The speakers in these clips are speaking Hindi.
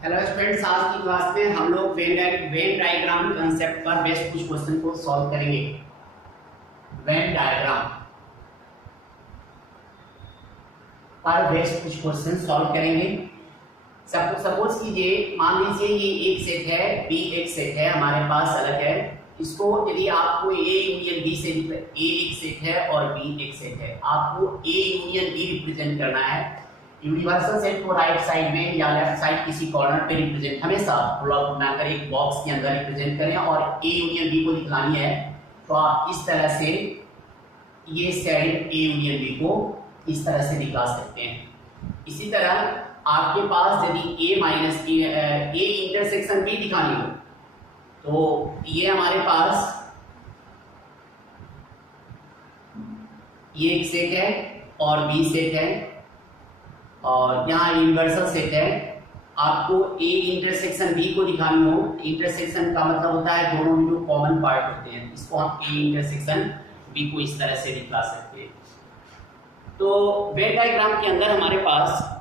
हेलो स्टूडेंट्स, आज की क्लास में हम लोग वेन डायग्राम कंसेप्ट पर बेस्ट कुछ क्वेश्चन को सॉल्व करेंगे। वेन डायग्राम पर बेस्ट कुछ क्वेश्चन सॉल्व करेंगे। सपोज कीजिए, मान लीजिए ये एक सेट है, बी एक सेट है, हमारे पास अलग है। इसको यदि आपको ए यूनियन बी से ए एक सेट है और बी एक सेट है, आपको ए यूनियन बी रिप्रेजेंट करना है। यूनिवर्सल सेट को राइट साइड में या लेफ्ट साइड किसी कॉर्नर पे रिप्रेजेंट हमेशा ब्लॉक बनाकर एक बॉक्स के अंदर रिप्रेजेंट करें और ए यूनियन बी को दिखलानी है, तो आप इस तरह से ये सेट ए यूनियन बी को इस तरह से दिखा सकते हैं। इसी तरह आपके पास यदि ए माइनस ए इंटरसेक्शन बी दिखानी हो, तो ये हमारे पास ये एक सेट है और बी सेट है और यहाँ यूनिवर्सल सेट है। आपको ए इंटरसेक्शन बी को दिखानी हो, इंटरसेक्शन का मतलब होता है दोनों में जो कॉमन पार्ट होते हैं, इसको हम ए इंटरसेक्शन बी को इस तरह से दिखा सकते हैं। तो वेन डायग्राम के अंदर हमारे पास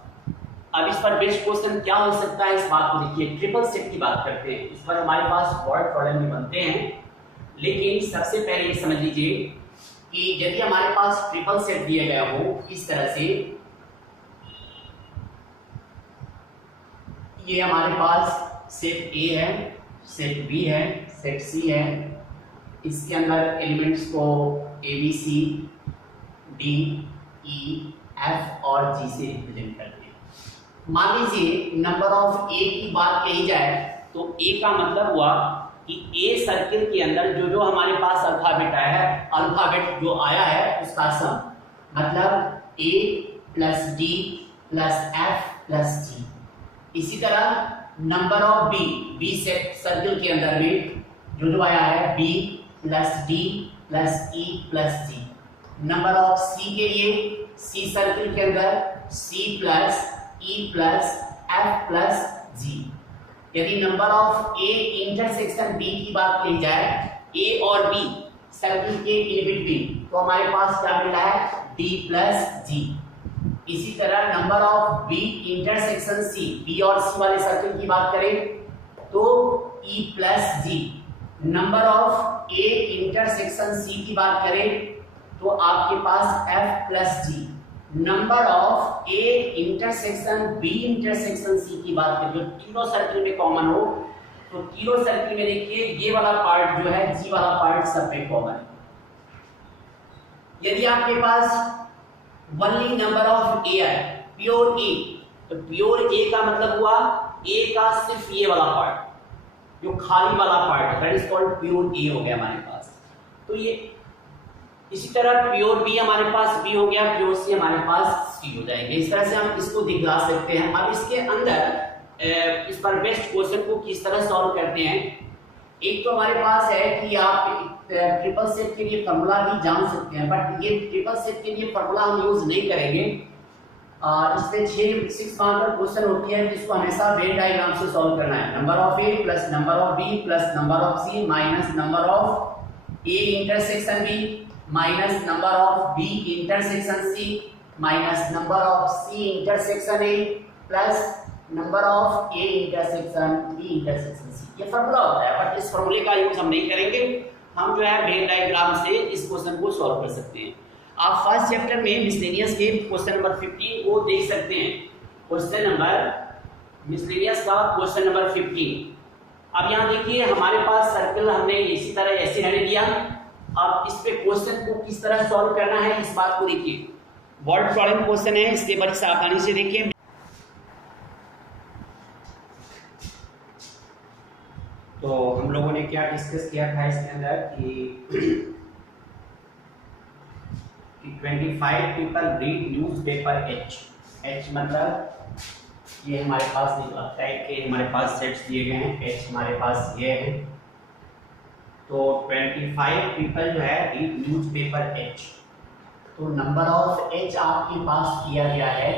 अब इस पर बेस्ट क्वेश्चन क्या हो सकता है, इस बात को देखिए। ट्रिपल सेट की बात करते हैं, इस पर हमारे पास वर्ड प्रॉब्लम भी बनते हैं, लेकिन सबसे पहले ये समझ लीजिए कि यदि हमारे पास ट्रिपल सेट दिया गया हो इस तरह से, ये हमारे पास सेट ए है, सेट बी है, सेट सी है। इसके अंदर एलिमेंट्स को A B C D E F और जी से रिप्रेजेंट करते हैं। मान लीजिए नंबर ऑफ ए की बात कही जाए, तो ए का मतलब हुआ कि ए सर्किल के अंदर जो जो हमारे पास अल्फाबेट आया है, अल्फाबेट जो आया है उसका सम, मतलब A plus D plus F plus G. इसी तरह number of B set circle के अंदर में जो जो आया है B plus D plus E plus G. Number of C के लिए सी सर्किल के अंदर C plus E plus F plus G. यदि number of A intersection B की बात कही जाए, ए और बी सर्किल के इन बिटवीन, तो हमारे पास क्या मिला है डी प्लस जी। इसी तरह number of B intersection C, B और सी वाले सर्किल की बात करें तो E plus G. Number of A intersection C की बात करें तो आपके पास F plus G. Number of A intersection B intersection C की बात करें, जो तीनों सर्किल में कॉमन हो, तो तीनों सर्किल में देखिए ये वाला पार्ट जो है, जी वाला पार्ट सब में कॉमन है। यदि आपके पास ओनली नंबर ऑफ ए है, प्योर ए, तो प्योर ए का मतलब हुआ ए का सिर्फ ये वाला पार्ट, जो खाली वाला पार्ट है, दैट इज कॉल्ड प्योर ए हो गया हमारे पास। तो ये इसी तरह प्योर बी हमारे पास बी हो गया, प्योर सी हमारे पास सी हो जाएंगे। इस तरह से हम इसको दिखला सकते हैं। अब इसके अंदर इस पर बेस्ट क्वेश्चन को किस तरह सॉल्व करते हैं, एक तो हमारे पास है कि आप ट्रिपल सेट के लिए फॉर्मूला भी जान सकते हैं, बट ये ट्रिपल सेट के लिए फॉर्मूला हम यूज नहीं करेंगे। इसमें 6 मार्क का क्वेश्चन होती है जिसको हमेशा वेन डायग्राम से सॉल्व करना है। Number of A plus number of B plus number of C minus number of A intersection B minus number of B intersection C minus number of C intersection A plus number of A intersection B intersection C. ये फॉर्मूला होता है, बट इस फॉर्मूले का यूज हम नहीं करेंगे। हम जो है वेन डायग्राम से इस क्वेश्चन को सॉल्व कर सकते हैं। आप फर्स्ट चैप्टर में मिसलेनियस के क्वेश्चन नंबर 15 को देख सकते हैं। क्वेश्चन नंबर मिसलेनियस का क्वेश्चन नंबर 15। अब यहाँ देखिए हमारे पास सर्कल हमने इसी तरह ऐसे रहने दिया। अब इस पे क्वेश्चन को किस तरह सॉल्व करना है, इस बात को देखिए। वर्ड प्रॉब्लम क्वेश्चन है, इसके बड़ी सावधानी से देखिए। तो हम लोगों ने क्या डिस्कस किया था इसके अंदर कि 25 पीपल रीड न्यूज़पेपर एच मतलब ये हमारे पास लगता है कि हमारे पास सेट्स दिए गए हैं, एच हमारे पास ये है। तो 25 पीपल जो है रीड न्यूज़पेपर एच, तो नंबर ऑफ एच आपके पास किया गया है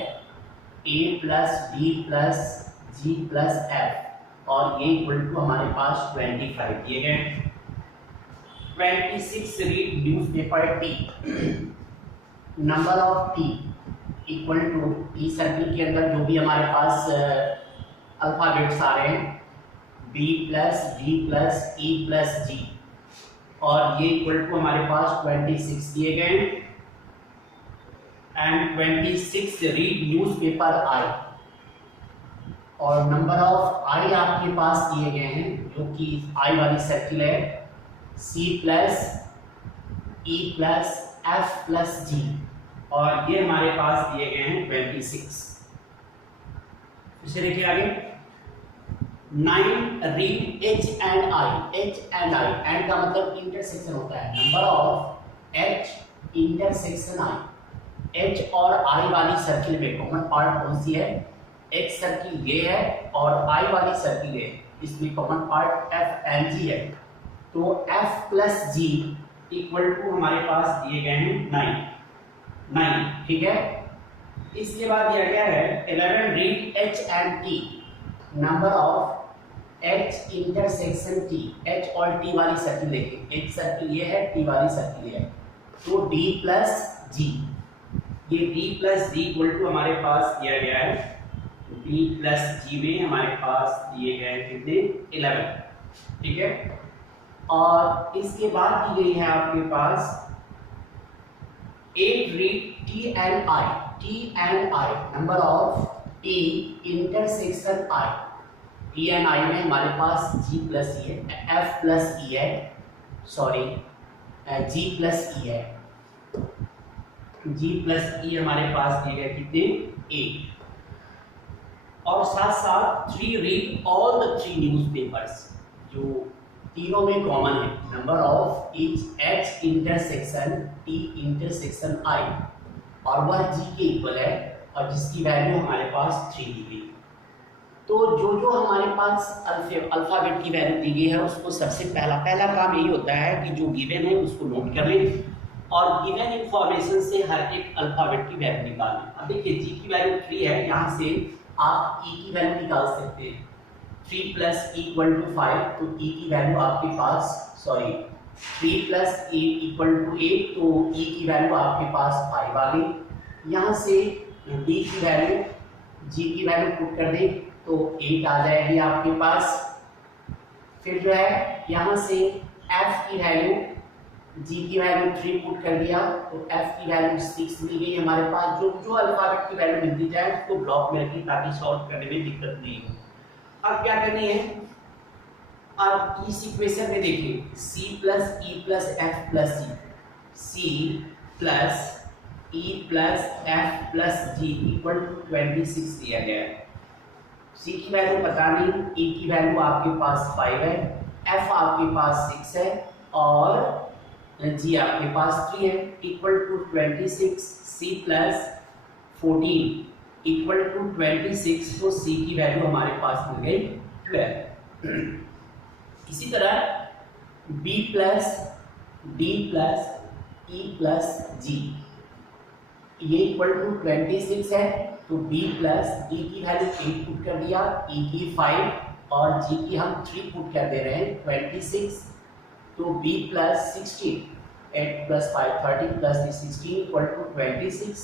ए प्लस बी प्लस जी प्लस एफ, और ये इक्वल टू हमारे पास 25 दिए गए। 26 read newspaper T, number of T equal to T circle के अंदर जो भी हमारे पास अल्फाबेट्स आ रहे हैं B plus D plus E plus G, और ये इक्वल टू हमारे पास 26 दिए गए हैं, एंड 26 रीड न्यूज़पेपर आई, और नंबर ऑफ आई आपके पास दिए गए हैं जो कि आई वाली सर्किल है C plus E plus F plus G, और ये हमारे पास दिए गए हैं 26। इसे देखिए आगे 9 read H and I, H and I, and का मतलब इंटरसेक्शन होता है, number of H intersection I, H और I वाली सर्किल में कॉमन पार्ट कौन सी है, H सर्किल ये है और I वाली सर्किल है, इसमें common part F and G है, तो F plus G equal to हमारे पास दिए गए हैं 9, ठीक है। इसके बाद दिया गया है 11 read H and T, number of H intersection T, H और T वाली सर्किल देखें, H सर्किल ये है, T वाली सर्किल ये है, तो D प्लस G, ये D plus G equal to हमारे पास दिया गया है D प्लस G में हमारे पास दिए गए कितने 11, ठीक है। और इसके बाद दी गई है आपके पास 8 read T and I, T and I, number of T intersection I, T and I में हमारे पास G प्लस E है, F प्लस E है, सॉरी G प्लस E है, G प्लस E हमारे पास दिए गए कितने 8, और साथ साथ 3 रीड ऑल द 3 न्यूज़पेपर्स, जो तीनों में कॉमन है, number of each H intersection T intersection I, और वह G के इक्वल है, और जिसकी वैल्यू हमारे पास 3 दी गई। तो जो हमारे पास अल्फाबेट की वैल्यू दी गई है उसको सबसे पहला काम यही होता है कि जो गिवन है उसको नोट कर लें, और गिवन इंफॉर्मेशन से हर एक अल्फाबेट की वैल्यू निकालें। अब देखिए G की वैल्यू 3 है, यहाँ से आप E की वैल्यू निकाल सकते हैं, 3 प्लस E इक्वल टू 5, तो E की वैल्यू आपके पास 3 प्लस E इक्वल टू 8, तो E की वैल्यू आपके पास 5 आ गई। यहाँ से D की वैल्यू G की वैल्यू पुट कर दें तो 8 आ जाएगी आपके पास। फिर जो है यहाँ से F की वैल्यू, G की वैल्यू 3 पुट कर दिया तो F की वैल्यू 6 मिल गई हमारे पास। जो अल्फाबेट की वैल्यू मिलती जाए उसको ब्लॉक में रखिए ताकि सॉल्व करने में दिक्कत नहीं हो। अब क्या करनी है, अब इस इक्वेशन में देखिए C plus E plus F plus G, C plus E plus F plus G equal to 26 दिया गया है। C की वैल्यू पता नहीं, E की वैल्यू आपके पास 5 है, F आपके पास 6 है और G आपके पास 3 है, equal to 26, C plus 14 equal to 26, तो C की वैल्यू हमारे पास मिल गई 12। इसी तरह B plus D plus E plus G, ये इक्वल टू 26 है, तो B प्लस D की वैल्यू 8 पुट कर दिया, E की 5 और G की हम 3 पुट कर दे रहे हैं 26, तो B plus 16, 8 plus 5 13 plus 16 equal to 26,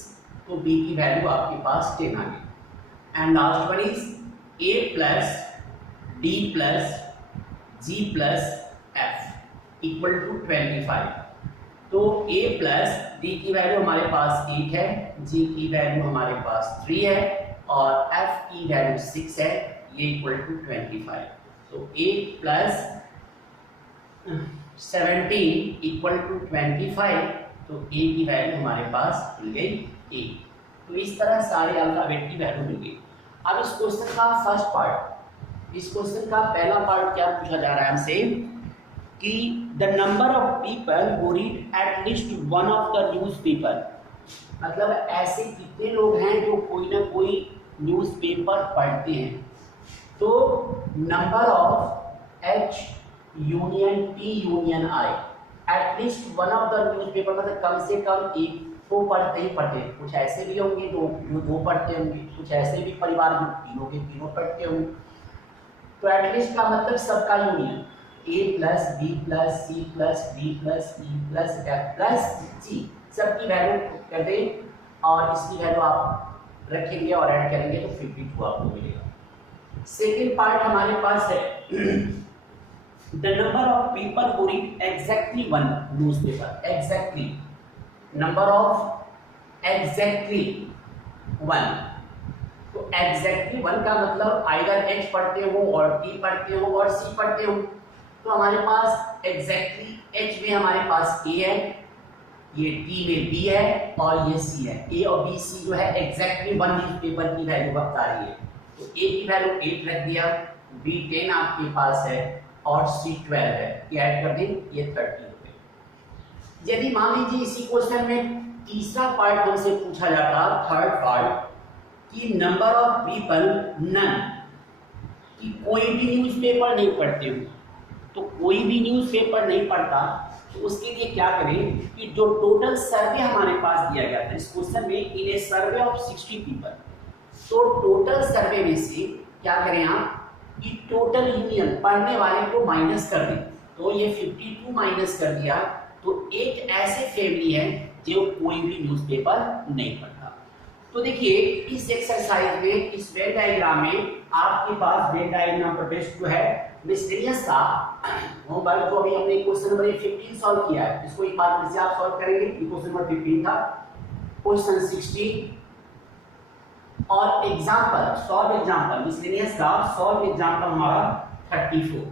तो B की वैल्यू आपके पास 10 आ गई। And last one is A plus D plus G plus F equal to 25, तो A प्लस D की वैल्यू हमारे पास 8 है, G की वैल्यू हमारे पास 3 है और F की वैल्यू 6 है, ये इक्वल टू 25, तो A प्लस 17 इक्वल टू 25, तो A की वैल्यू हमारे पास मिल गई 8। तो इस तरह सारे अल्फाबेट की वैल्यू मिल गई। अब इस क्वेश्चन का फर्स्ट पार्ट, इस क्वेश्चन का पहला पार्ट क्या पूछा जा रहा है हमसे कि the number of people who read at least one of the newspaper, मतलब ऐसे कितने लोग हैं जो कोई ना कोई न्यूज़पेपर पढ़ते हैं। तो number of H union P union I, at least one of the newspaper, मतलब कम से कम एक तो पढ़ते ही पढ़ते, कुछ ऐसे भी होंगे जो दो पढ़ते होंगे, कुछ ऐसे भी परिवार जो तीनों के तीनों पढ़ते होंगे। तो एटलीस्ट का मतलब सबका union, A plus B plus C plus D plus E plus F plus G, सबकी वैल्यू कर दें और इसकी वैल्यू आप रखेंगे और ऐड करेंगे तो 52 आपको मिलेगा। सेकेंड पार्ट हमारे पास है the number of people who read exactly one newspaper. Exactly, number of exactly one. तो एग्जैक्टली वन का मतलब आइदर एच पढ़ते हो और टी पढ़ते हो और सी पढ़ते हो। तो हमारे पास एग्जैक्टली एच में हमारे पास ए है, ये टी में बी है और ये सी है। ए और बी सी जो है एग्जैक्टली वन न्यूज़पेपर की वैल्यू बता रही है। तो ए की वैल्यू 8 रख दिया, बी 10 आपके पास है और सी 12 है। ये ऐड कर दें, ये 30 हो गए। यदि मान लीजिए इसी क्वेश्चन में तीसरा पार्ट हमसे पूछा जाता, थर्ड पार्ट, कि नंबर ऑफ पीपल नन, कि कोई भी न्यूज़पेपर नहीं पढ़ते हो, तो कोई भी न्यूज़पेपर नहीं पढ़ता, तो उसके लिए क्या करें कि जो टोटल सर्वे हमारे पास दिया गया था इस क्वेश्चन में, इन ए सर्वे ऑफ 60 पीपल, तो टोटल सर्वे में से क्या करें आप कि टोटल यूनियन पढ़ने वाले को माइनस कर दें। तो ये 52 माइनस कर दिया, तो एक ऐसे फैमिली है जो कोई भी न्यूज़पेपर नहीं पढ़ता। तो देखिए इस एक्सरसाइज में, इस वेन डायग्राम में आपके पास वेन डायग्राम पर बेस्ड जो है मिसलेनियस का होमवर्क, जो अभी हमने क्वेश्चन नंबर 15 सॉल्व किया है, इसको एक बार फिर से आप सॉल्व करेंगे। क्वेश्चन नंबर 15 था, क्वेश्चन 16 और एग्जांपल, सॉल्व एग्जांपल, मिसलेनियस का सॉल्व एग्जांपल हमारा 34।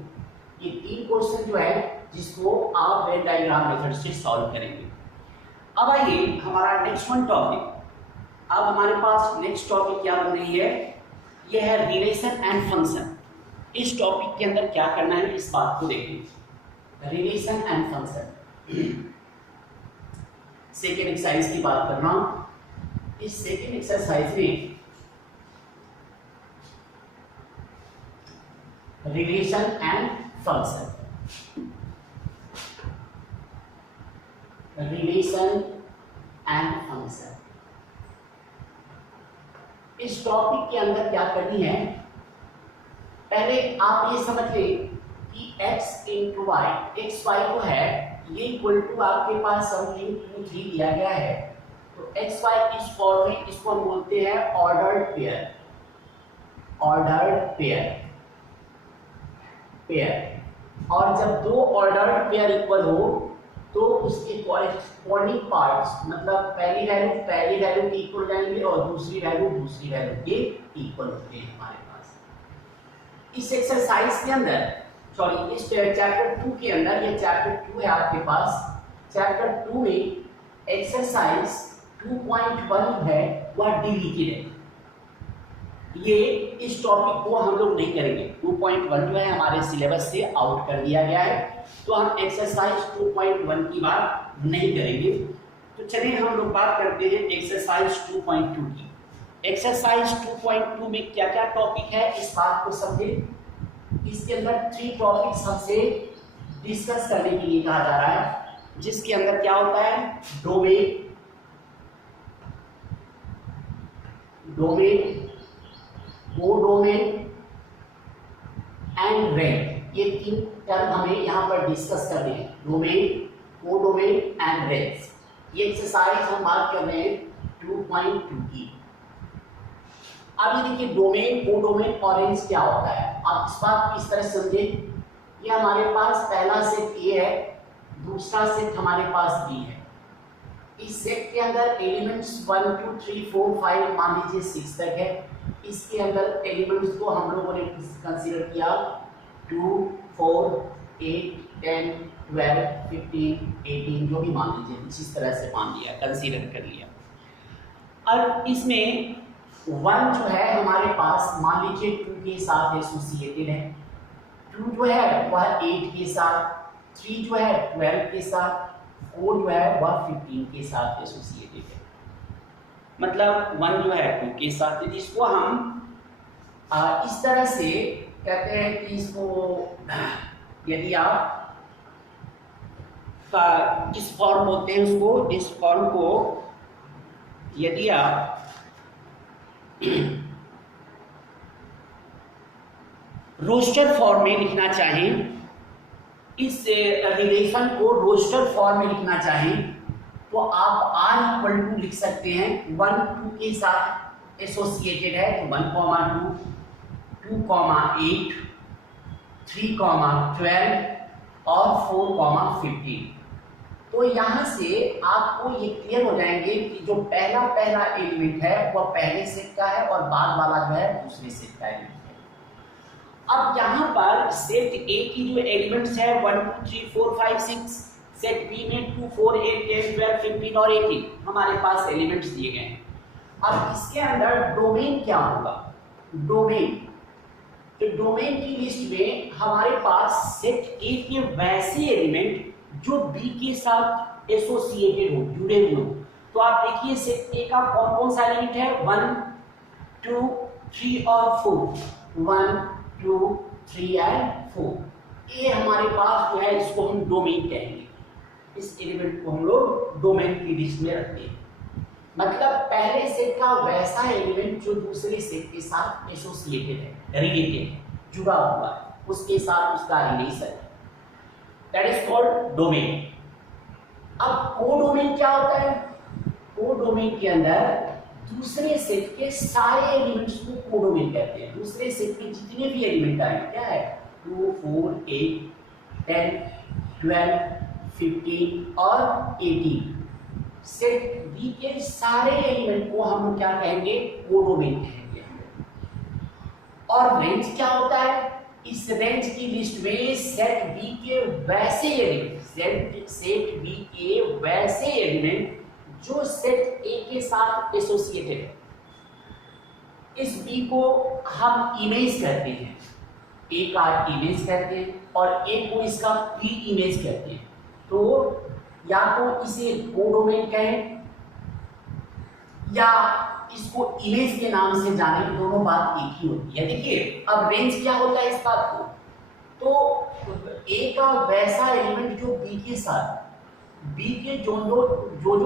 ये 3 क्वेश्चन जो है जिसको आप वेन डायग्राम मेथड से सॉल्व करेंगे। अब आइए हमारा नेक्स्ट वन टॉपिक। अब हमारे पास नेक्स्ट टॉपिक क्या बन रही है, ये है रिलेशन एंड फंक्शन। इस टॉपिक के अंदर क्या करना है इस बात को देखिए, relation and function. Second exercise की बात कर रहा हूं। इस सेकेंड एक्सरसाइज में relation and function, relation and function, इस टॉपिक के अंदर क्या करनी है, पहले आप ये समझ लें कि x into y, x y जो है ये इक्वल टू आपके पास समथिंग 2 3 दिया गया है। तो एक्स वाई इस फॉर्म में, इसको हम बोलते हैं ordered pair, ordered pair, pair. और जब दो ऑर्डर्ड पेयर इक्वल हो तो उसके कॉरेस्पॉन्डिंग पार्ट्स, मतलब पहली वैल्यू के इक्वल रहेंगे और दूसरी वैल्यू के इक्वल होते हैं हमारे पास। इस एक्सरसाइज के अंदर, सॉरी इस चैप्टर 2 के अंदर, ये चैप्टर 2 है आपके पास, चैप्टर 2 में एक्सरसाइज 2.1 है वह डिलीटेड है। ये इस टॉपिक को हम लोग नहीं करेंगे, 2.1 जो है हमारे सिलेबस से आउट कर दिया गया है, तो हम एक्सरसाइज 2.1 की बात नहीं करेंगे। तो चलिए हम लोग बात करते हैं एक्सरसाइज 2.2 की। एक्सरसाइज 2.2 में क्या क्या टॉपिक है इस बात को समझें। इसके अंदर 3 टॉपिक्स हमसे डिस्कस करने के लिए कहा जा रहा है, जिसके अंदर क्या होता है, domain, domain, codomain and range. ये 3 टर्म हमें यहाँ पर डिस्कस करने हैं, डोमेन, कोडोमेन एंड रेंज। ये एक्सरसाइज हम बात कर रहे हैं 2.2 की। अब ये देखिए डोमेन, कोडोमेन और रेंज क्या होता है, आप इस बात को इस तरह समझें। ये हमारे पास पहला सेट ए है, दूसरा सेट हमारे पास बी है। इस सेट के अंदर एलिमेंट्स 1 2 3 4 5 मान लीजिए 6 तक है। इसके अंदर एलिमेंट्स को हम लोगों ने कंसीडर किया 2 4 8 10 12 15 18 जो भी मान लीजिए, इस तरह से मान लिया, कंसीडर कर लिया। अब इसमें 1 जो है हमारे पास मान लीजिए 2 के साथ एसोसिएटेड है, 2 जो है वह 8 के साथ, 3 जो है 12 के साथ, 4 जो है वह 15 के साथ एसोसिएटेड है। मतलब 1 जो है 2 के साथ, इसको हम इस तरह से कहते हैं कि इसको यदि आप किस फॉर्म होते हैं उसको, इस फॉर्म को यदि आप रोस्टर फॉर्म में लिखना चाहें, इस रिलेशन को रोस्टर फॉर्म में लिखना चाहें, तो आप r इक्वल टू लिख सकते हैं 1 2 के साथ एसोसिएटेड है तो 1, 2, 2,8, 3,12 और 4,15। तो यहाँ से आपको ये क्लियर हो जाएंगे कि जो पहला एलिमेंट है वह पहले सेट का है और बाद वाला जो है दूसरे सेट का एलिमेंट है। अब यहाँ पर सेट ए की जो एलिमेंट्स है 1 2 3 4 5 6, सेट बी में 2 4 8 10 12 15 और 18 हमारे पास एलिमेंट्स दिए गए हैं। अब इसके अंदर डोमेन क्या होगा? डोमेन, तो डोमेन की लिस्ट में हमारे पास सेट ए के वैसे एलिमेंट जो बी के साथ एसोसिएटेड हो, जुड़े हुए हो। तो आप देखिए सेट ए का कौन कौन सा एलिमेंट है? 1 2 3 और 4, 1 2 3 एंड 4। ये हमारे पास जो है इसको हम डोमेन कहेंगे। इस एलिमेंट को हम लोग डोमेन की लिस्ट में रखते हैं। मतलब पहले सेट का वैसा एलिमेंट जो दूसरे सेट के साथ एसोसिएटेड है, रिलेटेड है, जुड़ा हुआ है, उसके साथ उसका रिलेशन है, दैट इज कॉल्ड डोमेन। अब कोडोमेन क्या होता है? कोडोमेन के अंदर दूसरे सेट के सारे एलिमेंट्स को कोडोमेन कहते हैं। दूसरे सेट के जितने भी एलिमेंट आए, क्या है, 2 4 8 10 12 15 और 18, सेट बी के सारे एलिमेंट को हम क्या कहेंगे? कोडोमेन कहेंगे। और रेंज क्या होता है? इस रेंज की लिस्ट में सेट बी के वैसे एलिमेंट, सेट बी के वैसे एलिमेंट जो सेट ए के साथ एसोसिएटेड है, इस बी को हम इमेज कहते हैं। ए का इमेज कहते हैं और ए को इसका प्री इमेज कहते हैं। तो या तो इसे कोडोमेन कहें या इसको इमेज के नाम से जाने, दोनों बात एक ही होती है। देखिए अब रेंज क्या होता है इस बात को, तो ए का वैसा एलिमेंट जो बी के साथ, बी के जो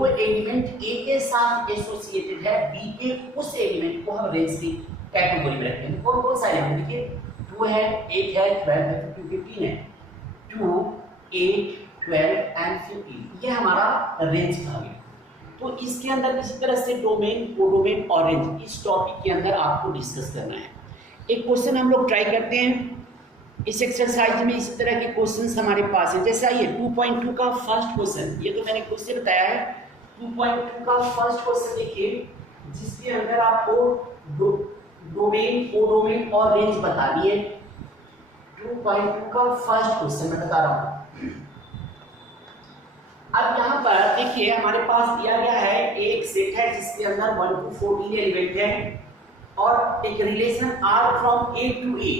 एलिमेंट ए के साथ एसोसिएटेड है, बी के उस एलिमेंट को हम रेंज की कैटेगरी में रखते हैं। कौन कौन सा एलिमेंट? देखिए 2 है, 8 है, 12 है, 15 है। 2 8 12 एंड 15 ये हमारा रेंज का है। तो इसके अंदर इसी तरह से डोमेन, कोडोमेन और रेंज, इस टॉपिक के अंदर आपको डिस्कस करना है। एक क्वेश्चन हम लोग ट्राई करते हैं इस एक्सरसाइज में। इसी तरह के क्वेश्चंस हमारे पास हैं। जैसा ये 2.2 का फर्स्ट क्वेश्चन, ये तो मैंने क्वेश्चन बताया है। 2.2 का फर्स्ट क्वेश्चन देखिए, जिसके अंदर आपको डोमेन, कोडोमेन और रेंज बता दिए। 2.2 का फर्स्ट क्वेश्चन मैं बता रहा हूँ। अब यहाँ पर देखिए हमारे पास दिया गया है एक सेट है जिसके अंदर 1 to 14 एलिमेंट है और एक relation R from A to A।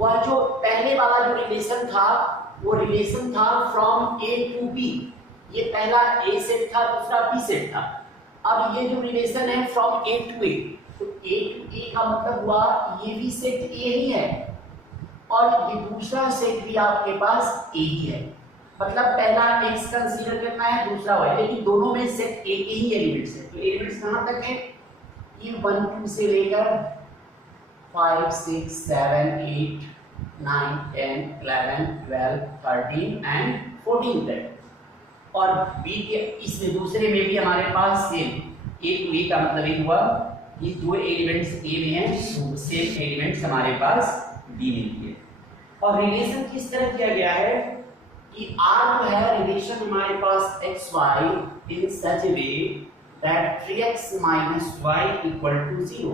वह जो पहले वाला जो रिलेशन था वो रिलेशन था फ्रॉम A to B। ये पहला A सेट था, दूसरा B सेट था। अब ये जो रिलेशन है फ्रॉम A to A, तो A to A का मतलब हुआ ये भी सेट A ही है और ये दूसरा सेट भी आपके पास A ही है। मतलब पहला x कंसीडर करना है, दूसरा y, लेकिन दोनों में सेट A के ही एलिमेंट्स है। तो एलिमेंट्स कहां तक है? ये 1 2 से लेकर 5 6 7 8 9 10 11 12 13 एंड 14 तक। और b के इसमें दूसरे में भी हमारे पास सेम A to A का मतलब ये हुआ ये जो एलिमेंट्स A में हैं वो सेम एलिमेंट्स हमारे पास B में भी है। और रिलेशन किस तरह किया गया है कि R जो है रिलेशन हमारे पास xy in such a way that 3x minus y equal to 0,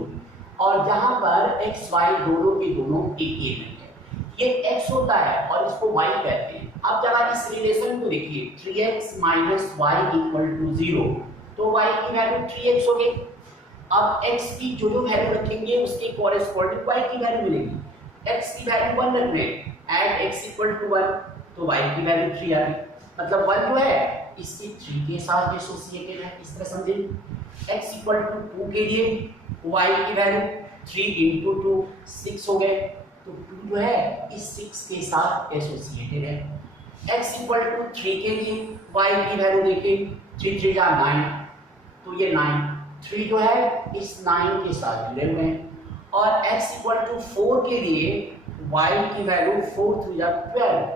और जहां पर xy दोनों के दोनों एक एलिमेंट है। ये x होता है और इसको y कहते हैं। अब जरा इस रिलेशन को देखिए, 3x minus y equal to 0, तो y की वैल्यू 3x होगी। अब x की जो वैल्यू रखेंगे उसके कॉरेस्पॉन्डिंग y की वैल्यू मिलेगी। x की वैल्यू 1 रख रहे हैं, एड x equal to 1, तो y की वैल्यू 3 आ गई। मतलब 1 जो है इसकी 3 के साथ एसोसिएटेड है, इस तरह समझें। x equal to 2 के लिए y की वैल्यू 3 into 2 6 हो गए, तो 2 जो है इस 6 के साथ एसोसिएटेड है। x equal to 3 के लिए y की वैल्यू देखिए, 3 3 जा 9, तो ये 9, 3 जो है इस 9 के साथ जुड़े हुए हैं। और x equal to 4 के लिए y की वैल्यू 4 3 जा 12,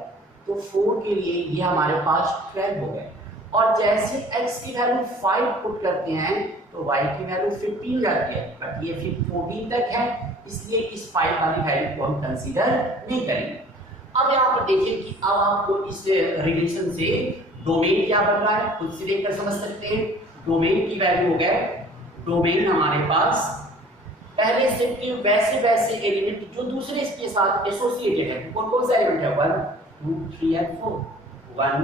तो 4 के लिए ये हमारे पास 12 हो गए। और जैसे x की वैल्यू 5 पुट करते हैं तो y की वैल्यू 15 जाती है, बट ये फिर 14 तक है, इसलिए इस 5 वाली वैल्यू को हम कंसीडर नहीं करेंगे। अब यहाँ पर देखिए कि अब आपको इस रिलेशन से डोमेन क्या बन रहा है खुद से देखकर समझ सकते हैं। डोमेन की वैल्यू हो गए, डोमेन हमारे पास पहले सेट के वैसे वैसे एलिमेंट जो दूसरे इसके साथ एसोसिएटेड है। कौन कौन सा एलिमेंट है 1 2 3 एंड 4, 1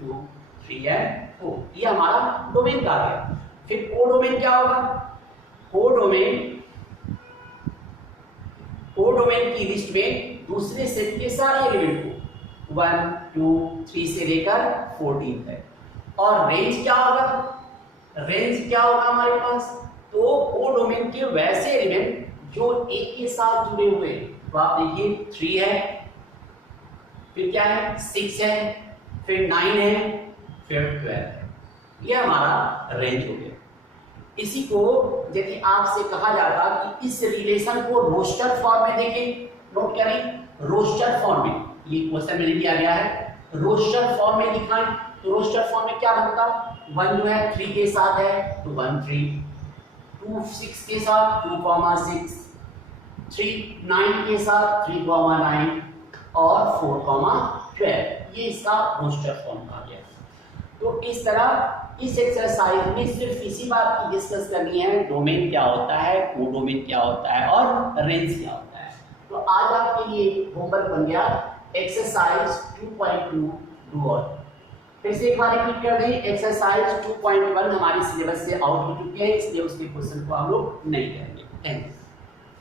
2 3 एंड 4, ये हमारा डोमेन का आ गया। फिर कोडोमेन क्या होगा, कोडोमेन की लिस्ट में दूसरे सेट के सारे एलिमेंट को 1 2 3 से लेकर 14 तक। और रेंज क्या होगा, रेंज क्या होगा हमारे पास, तो कोडोमेन के वैसे एलिमेंट जो एक के साथ जुड़े हुए, तो आप देखिए 3 है, फिर क्या है 6 है, फिर 9 है, फिर 12 है, ये हमारा रेंज हो गया। इसी को यदि आपसे कहा जाता कि इस रिलेशन को रोस्टर फॉर्म में देखें, नोट करें रोस्टर फॉर्म में, ये क्वेश्चन में दिया गया है, रोस्टर फॉर्म में दिखाएं तो रोस्टर फॉर्म में क्या बनता, 1 जो है 3 के साथ है तो 1 3, 2 6 के साथ 2,6, 3 9 के साथ 3,9 और 4,12, ये इसका रोस्टर फॉर्म आ गया। तो इस तरह इस एक्सरसाइज में सिर्फ इसी बात की डिस्कस करनी है, डोमेन क्या होता है, कोडोमेन क्या होता है और रेंज क्या होता है। तो आज आपके लिए होमवर्क बन गया एक्सरसाइज 2.2 डू और। फिर से एक बार रिपीट कर दें, एक्सरसाइज 2.1 हमारी सिलेबस से आउट हो चुकी है, इसलिए उसके क्वेश्चन को हम लोग नहीं करेंगे। Thank you.